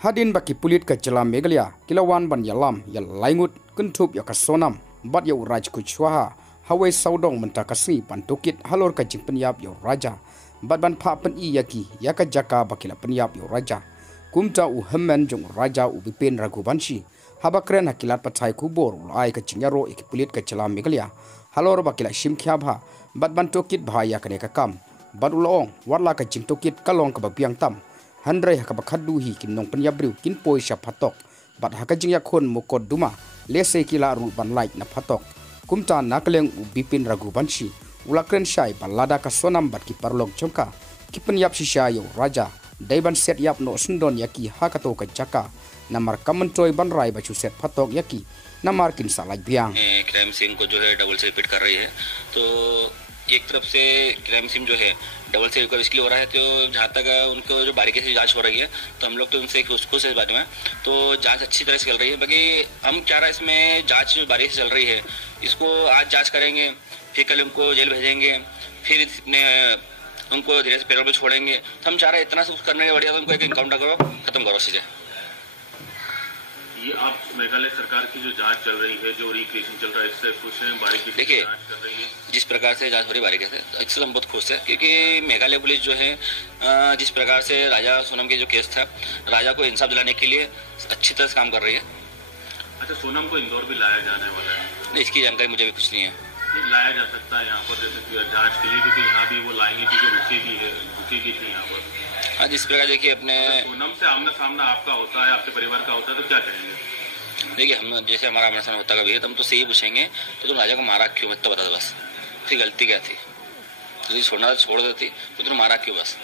Hadin baki pulit ka Jela Meghalaya kilawan ban yalam ya laingut kuntup ya kasonam bat ya uraj kuchwaha hawai saudong mentakasi pantukit halor ka jing penyap ya raja bat ban pa pen I yaki ya ka jaka bakila penyap ya raja kumta u hemen jong raja u bipin ragubanshi habakren hakilat patai kubor ulai ka jingyaro ikipulit ka Jela Meghalaya halor bakila shimkhyabha bat ban tokit bahaya kane ka kam bat ulong warla ka jing tokit kalong ka babiang tam Handrai hakabakadu hi kinong penyabriu kin poi sya patok bat hakajing yakon mukod duma lese kila ru ban like na patok kumta nakleng u bipin ragubanshi ulakren syai balada ka sonam bat ki parlog chongka ki penyap sisya yo raja daiban set yap no sundon yaki hakato ka jaka namar kamentoy ban rai bachu set patok yaki namar kin salaj biang crime scene को जो है double से repeat कर रही है तो एक तरफ से क्राइम सीन जो है डबल से रिकवर इसलिए हो रहा है तो जहाँ तक उनको जो बारीकी से जांच हो रही है तो हम लोग तो उनसे खुश है इस बारे में तो जांच अच्छी तरह से चल रही है बाकी हम क्या रहा इसमें जांच बारीकी से चल रही है इसको आज जांच करेंगे फिर कल उनको जेल भेजेंगे फिर उनको धीरे से पेरोल पर छोड़ेंगे तो हम चाह रहे इतना सब करने के बढ़िया तो उनको एक इनकाउंटर करो खत्म करो चीजें। ये आप मेघालय सरकार की जो जांच चल रही है जो रिक्रिएशन चल रहा है इससे खुश हैं बारीकी से देखिए जांच कर रही है जिस प्रकार से जांच हो रही बारीकी से इससे हम बहुत खुश है क्योंकि मेघालय पुलिस जो है जिस प्रकार से राजा सोनम के जो केस था राजा को इंसाफ दिलाने के लिए अच्छी तरह से काम कर रही है। अच्छा सोनम को इंदौर भी लाया जाने वाला है? नहीं इसकी जानकारी मुझे भी कुछ नहीं है। लाया जा सकता है यहाँ पर जैसे जांच के लिए क्योंकि यहाँ भी वो लाएंगे क्योंकि रुकेगी थी यहाँ पर। हाँ जिस प्रकार देखिए अपने सोनम से आमना सामना आपका होता है आपके परिवार का होता है तो क्या कहेंगे? देखिए हम जैसे हमारा आमना सामना होता कभी है तो हम तो सही पूछेंगे तो तुम राजा को मारा क्यों, मैं तो बता दो बस, फिर गलती क्या थी, तो छोड़ना छोड़ देती तो तुम मारा क्यों बस।